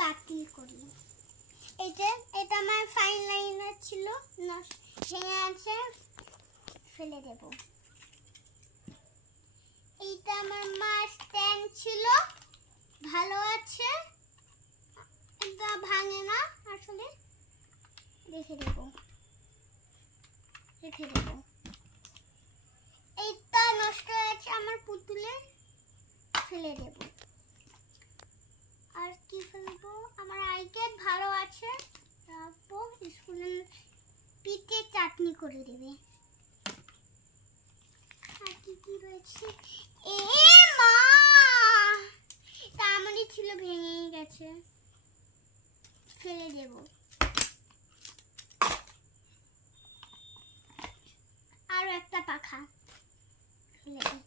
বাতিল করি। এটা আমার ফাইন লাইনার ছিল, ভেঙে আছে, ফেলে দেব। এইটা আমার মা স্ট্যান্ড ছিল, ভালো আছে, এটা ভাঙে না আসলে, রেখে দেব। এইটা নষ্ট হয়েছে আমার পুতুলে, ফেলে দেব। আর কি ফেলবো? আমার আইকেট ভালো আছে, রাখবো, স্কুলে পিঠে চাটনি করে দেবে। আর কি রয়েছে? এ মা, এটা আমারই ছিল, ভেঙেই গেছে, ফেলে দেব। আরো একটা পাখা, ফেলে দেব।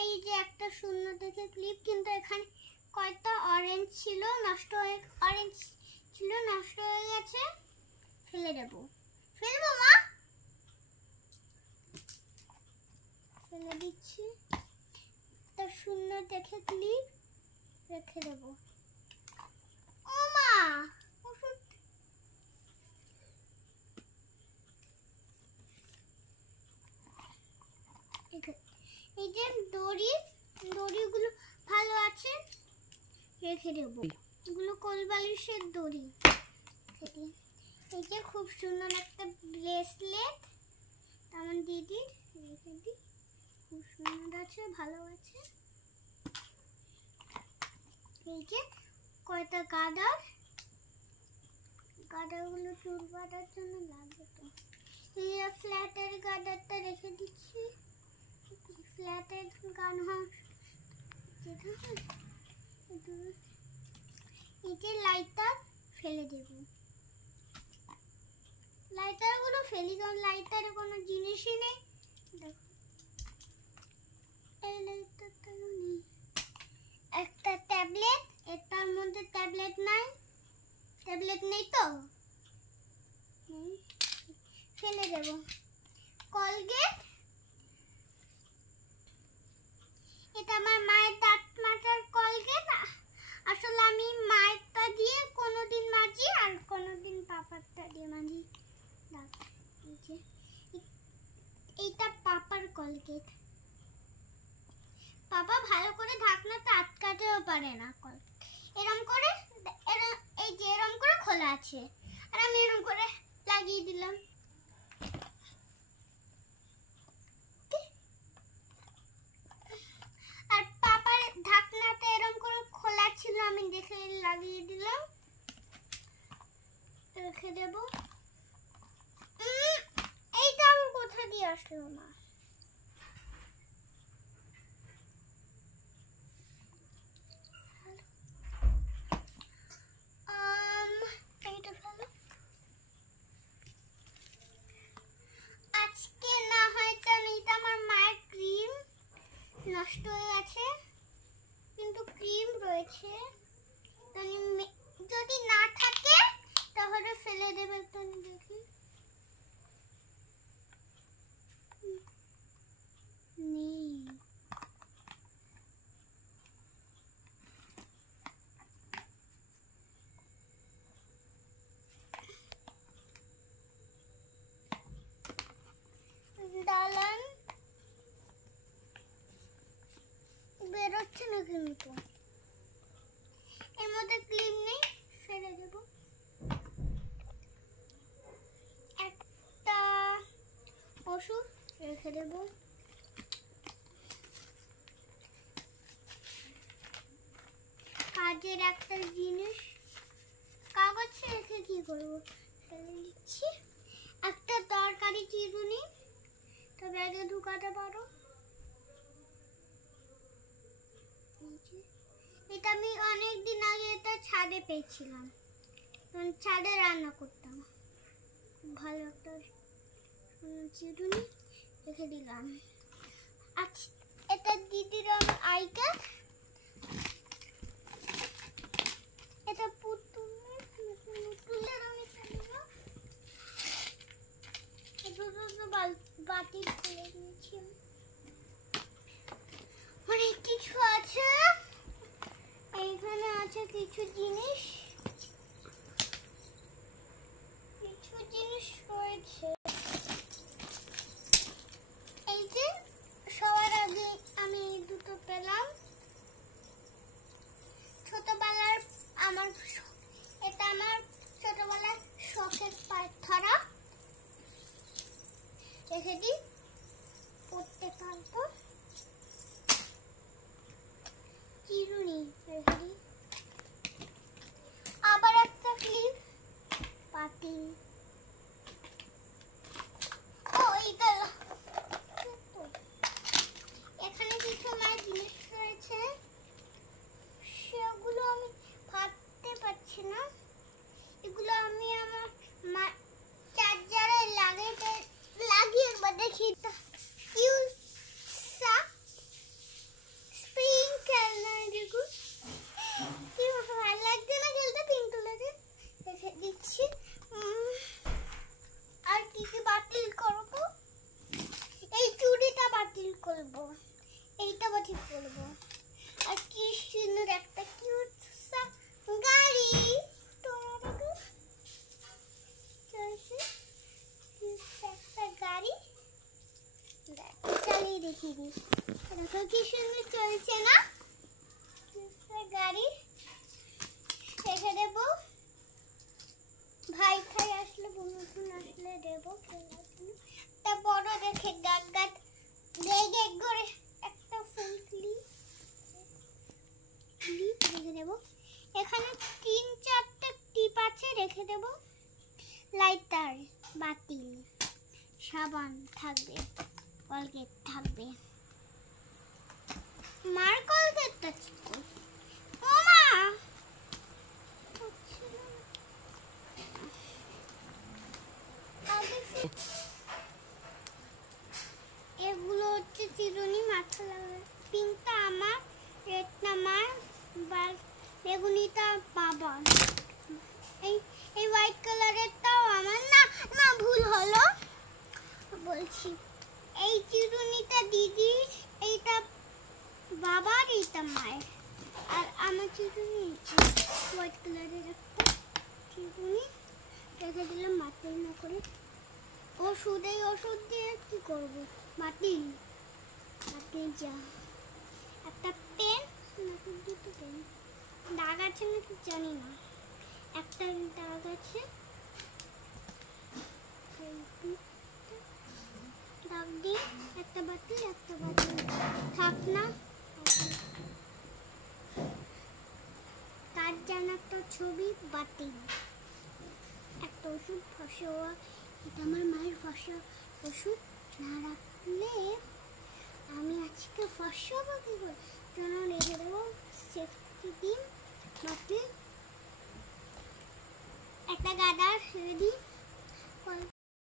এই যে একটা শূন্য দেখে ক্লিপ, কিন্তু এখানে কয়টা অরেঞ্জ ছিল, নষ্ট হয়ে গেছে, ফেলে দেব। ফেলবো মা, ফেলে দিচ্ছি। একটা শূন্য দেখে ক্লিপ, রেখে দেব। ও মা, ওষুধ এই যে দড়িগুলো ভালো আছে, রেখে দেব। এগুলো কোলবালিশের দড়ি। এই যে খুব সুন্দর একটা ব্রেসলেট আমার দিদির, রেখে দিই, খুব সুন্দর আছে, ভালো আছে। এই যে কয়টা গার্ডারগুলো চুল বাঁধার জন্য লাগবে তো। এই ফ্ল্যাটের গার্ডারটা রেখে দিচ্ছি, ফ্ল্যাটের গান এই যে লাইটার ফেলে দেব। লাইটারগুলো ফেলি, কারণ লাইটারে কোনো জিনিসই নেই। দেখো, এই লাইটারটা নেই। একটা ট্যাবলেট, এটার মধ্যে ট্যাবলেট নেই তো, ফেলে দেব। কলগেট, এটা আমার মায়ের দাঁত মাজার কলগেট। আসলে আমি মায়েরটা দিয়ে কোনোদিন মাজি, আর কোনোদিন পাপারটা দিয়ে মাজি। এইটা পাপার কলগেট। পাপা ভালো করে ঢাকনাটা আটকাতেও পারে না, এরম করে, এই যে এরম করে খোলা আছে, আর আমি এরম করে লাগিয়ে দিলাম। আর পাপার ঢাকনাটা এরম করে খোলা ছিল, আমি দেখে লাগিয়ে দিলাম, রেখে দেব। এইটা আমি কোথা দিয়ে আসলো না? আজকে না হয় এটা আমার মায়ের ক্রিম নষ্ট হয়ে গেছে, কিন্তু ক্রিম রয়েছে, যদি না থাকে তাহলে ফেলে দেবে। একটু দেখি, নেই। ডালান বেরোচ্ছে না, কিন্তু এর মধ্যে ক্লিপ নেই, ফেলে দেব। একটা ওষুধ রেখে দেব। কাজের একটা জিনিস, কাগজ রেখে কি করবো, ফেলে দিচ্ছি। একটা তরকারি চিরুনি, তো ব্যাগে ঢুকাতে পারো। এটা আমি অনেকদিন আগে এটা ছাদে পেয়েছিলাম, ছাদে রান্না করতাম। ভালো একটা চিরুনি, রেখে দিলাম। আচ্ছা, এটা দিদির আইকার, এটা পুতুলের আমি বাটি খুলে দিয়েছি। অনেক কিছু আছে, এইখানে আছে সুন্দর একটা কিউট গাড়ি চলছে, একটা গাড়ি চালিয়ে দেখিয়ে দিই। দেখো কি সুন্দর চলছে না গাড়ি। রেখে দেবো, ভাই খাই আসলে বন্ধু আসলে দেবো খেলার জন্য। একটা বড় রেখে গাছ করে একটা ফুল ক্লিপ রেখে দেবো। এখানে 3-4টা টিপ আছে, রেখে দেবো। লাইটার, বাতি, সাবান থাকবে, কলগেট থাকবে। মার কলগেটটা ছিল ওমা এগুলো হচ্ছে চিরুনি, মাথা লাগাবে। পিঙ্কটা আমার, রেডটা আমার, বেগুনিটা বাবা। এই হোয়াইট কালারেরটাও আমার। না না ভুল হলো, বলছি এই চিরুনিটা দিদির, এইটা বাবার, এইটা মায়ের। আর আমার চিরুনি হোয়াইট কালারের একটা চিরুনি রেখে দিলাম বাতিল না করে। ওষুধ, এই ওষুধ দিয়ে কি করবো? বাতিল যা। একটা পেন, দুটো পেন, দাগ আছে নাকি জানি না, একটা দাগ আছে, দাগ দিয়ে একটা বাতিল থাক না। তার যেন একটা ছবি, বাতিল, একটা ওষুধ ফসা। এটা আমার মায়ের ফসা ওষুধ, না রাখলে আমি আজকে ফসা বাকি করে জন্য রেখে দেবো। সেফটি ডিম, বাতিল, একটা গাদার রেডি।